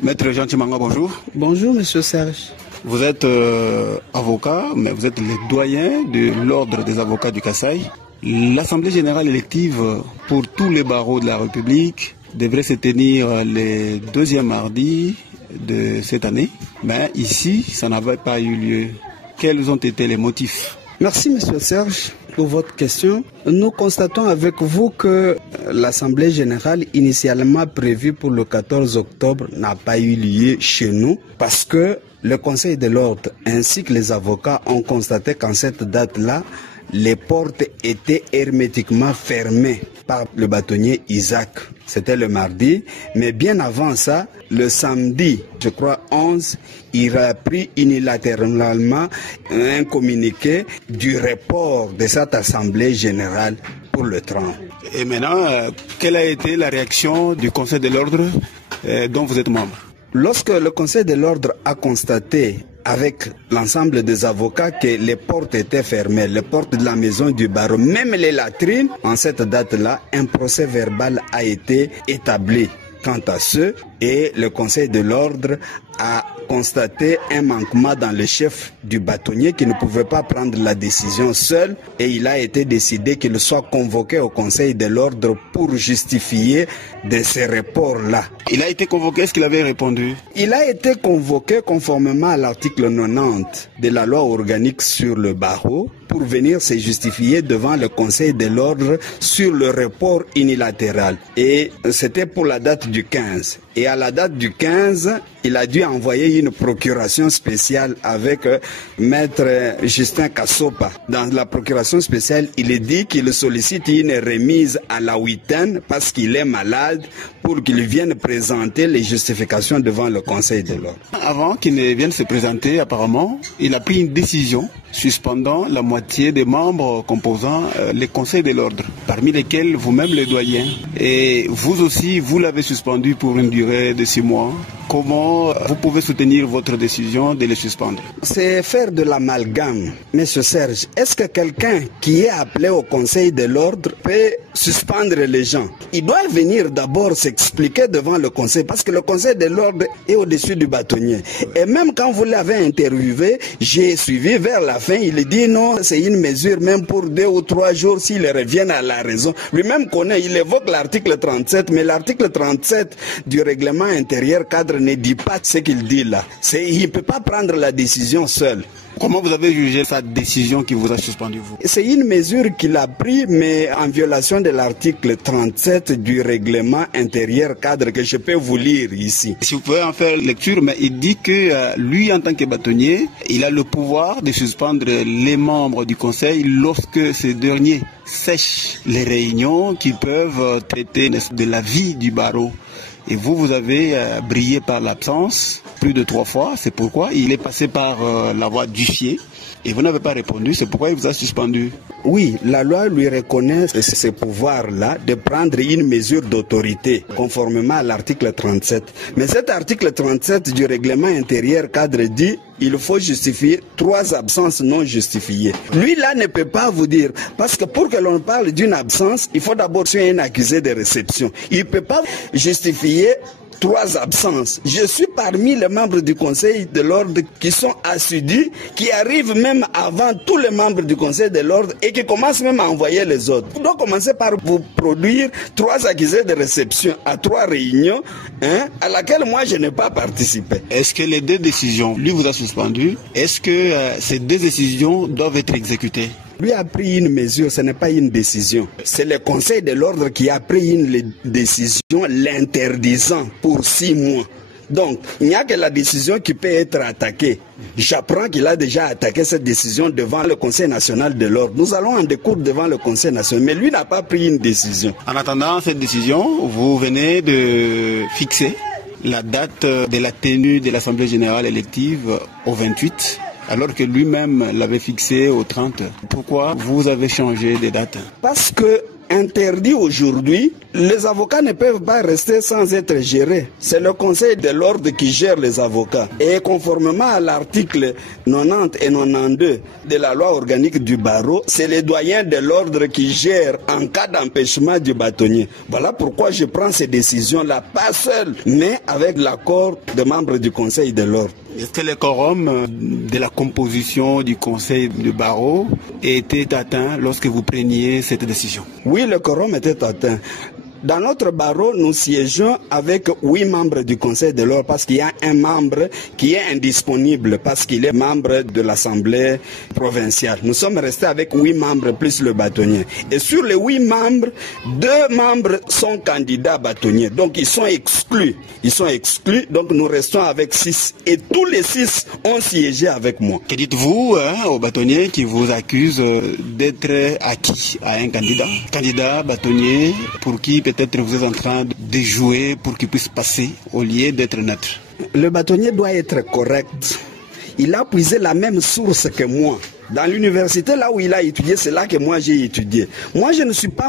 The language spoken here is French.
Maître Jean Timanga, bonjour. Bonjour, monsieur Serge. Vous êtes avocat, mais vous êtes le doyen de l'ordre des avocats du Kasaï. L'Assemblée générale élective pour tous les barreaux de la République devrait se tenir le deuxième mardi de cette année. Mais ici, ça n'avait pas eu lieu. Quels ont été les motifs? Merci, monsieur Serge, pour votre question. Nous constatons avec vous que l'Assemblée générale initialement prévue pour le 14 octobre n'a pas eu lieu chez nous parce que le Conseil de l'ordre ainsi que les avocats ont constaté qu'en cette date-là, les portes étaient hermétiquement fermées par le bâtonnier Isaac. C'était le mardi, mais bien avant ça, le samedi, je crois 11, il a pris unilatéralement un communiqué du report de cette Assemblée générale pour le 30. Et maintenant, quelle a été la réaction du Conseil de l'ordre dont vous êtes membre? Lorsque le Conseil de l'ordre a constaté avec l'ensemble des avocats que les portes étaient fermées, les portes de la maison du barreau, même les latrines, en cette date-là, un procès verbal a été établi quant à ceux et le Conseil de l'ordre a constaté un manquement dans le chef du bâtonnier qui ne pouvait pas prendre la décision seul et il a été décidé qu'il soit convoqué au Conseil de l'ordre pour justifier de ces reports-là. Il a été convoqué, est-ce qu'il avait répondu? Il a été convoqué conformément à l'article 90 de la loi organique sur le barreau pour venir se justifier devant le Conseil de l'ordre sur le report unilatéral. Et c'était pour la date du 15. Et à la date du 15, il a dû envoyer une procuration spéciale avec Maître Justin Kassopa. Dans la procuration spéciale, il est dit qu'il sollicite une remise à la huitaine parce qu'il est malade pour qu'il vienne présenter les justifications devant le Conseil de l'ordre. Avant qu'il ne vienne se présenter, apparemment, il a pris une décision suspendant la moitié des membres composant les conseils de l'ordre, parmi lesquels vous-même le doyen. Et vous aussi, vous l'avez suspendu pour une durée de 6 mois. Comment vous pouvez soutenir votre décision de le suspendre? C'est faire de l'amalgame, monsieur Serge. Est-ce que quelqu'un qui est appelé au Conseil de l'ordre peut suspendre les gens? Il doit venir d'abord s'expliquer devant le Conseil, parce que le Conseil de l'ordre est au-dessus du bâtonnier. Et même quand vous l'avez interviewé, j'ai suivi vers la fin, il dit non, c'est une mesure même pour 2 ou 3 jours s'il revient à la raison. Lui-même connaît, il évoque l'article 37, mais l'article 37 du règlement intérieur cadre ne dit pas ce qu'il dit là. Il ne peut pas prendre la décision seul. Comment vous avez jugé sa décision qui vous a suspendu, vous? C'est une mesure qu'il a prise, mais en violation de l'article 37 du règlement intérieur cadre que je peux vous lire ici. Si vous pouvez en faire lecture, mais il dit que lui, en tant que bâtonnier, il a le pouvoir de suspendre les membres du conseil lorsque ces derniers sèchent les réunions qui peuvent traiter de la vie du barreau. Et vous avez brillé par l'absence plus de 3 fois. C'est pourquoi il est passé par la voie d'huissier. Et vous n'avez pas répondu. C'est pourquoi il vous a suspendu. Oui, la loi lui reconnaît ce pouvoir-là de prendre une mesure d'autorité conformément à l'article 37. Mais cet article 37 du règlement intérieur cadre dit il faut justifier 3 absences non justifiées. Lui là ne peut pas vous dire, parce que pour que l'on parle d'une absence, il faut d'abord suivre un accusé de réception. Il ne peut pas justifier 3 absences. Je suis parmi les membres du Conseil de l'ordre qui sont assidus, qui arrivent même avant tous les membres du Conseil de l'ordre et qui commencent même à envoyer les autres. Vous devez commencer par vous produire 3 accusés de réception à 3 réunions, à laquelle moi je n'ai pas participé. Est-ce que les 2 décisions, lui vous a suspendu, est-ce que ces 2 décisions doivent être exécutées? Lui a pris une mesure, ce n'est pas une décision. C'est le Conseil de l'ordre qui a pris une décision l'interdisant pour 6 mois. Donc, il n'y a que la décision qui peut être attaquée. J'apprends qu'il a déjà attaqué cette décision devant le Conseil national de l'ordre. Nous allons en découdre devant le Conseil national, mais lui n'a pas pris une décision. En attendant cette décision, vous venez de fixer la date de la tenue de l'Assemblée générale élective au 28. Alors que lui-même l'avait fixé au 30. Pourquoi vous avez changé de date? Parce que interdit aujourd'hui, les avocats ne peuvent pas rester sans être gérés. C'est le Conseil de l'ordre qui gère les avocats. Et conformément à l'article 90 et 92 de la loi organique du barreau, c'est les doyens de l'ordre qui gèrent en cas d'empêchement du bâtonnier. Voilà pourquoi je prends ces décisions-là, pas seul, mais avec l'accord des membres du Conseil de l'ordre. Est-ce que le quorum de la composition du Conseil de barreau était atteint lorsque vous preniez cette décision? Oui, le quorum était atteint. Dans notre barreau, nous siégeons avec 8 membres du Conseil de l'ordre parce qu'il y a un membre qui est indisponible parce qu'il est membre de l'Assemblée provinciale. Nous sommes restés avec 8 membres plus le bâtonnier. Et sur les 8 membres, 2 membres sont candidats bâtonniers. Donc ils sont exclus. Ils sont exclus, donc nous restons avec 6. Et tous les 6 ont siégé avec moi. Que dites-vous aux bâtonniers qui vous accusent d'être acquis à un candidat? Candidat bâtonnier pour qui peut-être vous êtes en train de jouer pour qu'il puisse passer au lieu d'être neutre. Le bâtonnier doit être correct. Il a puisé la même source que moi. Dans l'université, là où il a étudié, c'est là que moi j'ai étudié. Moi, je ne suis pas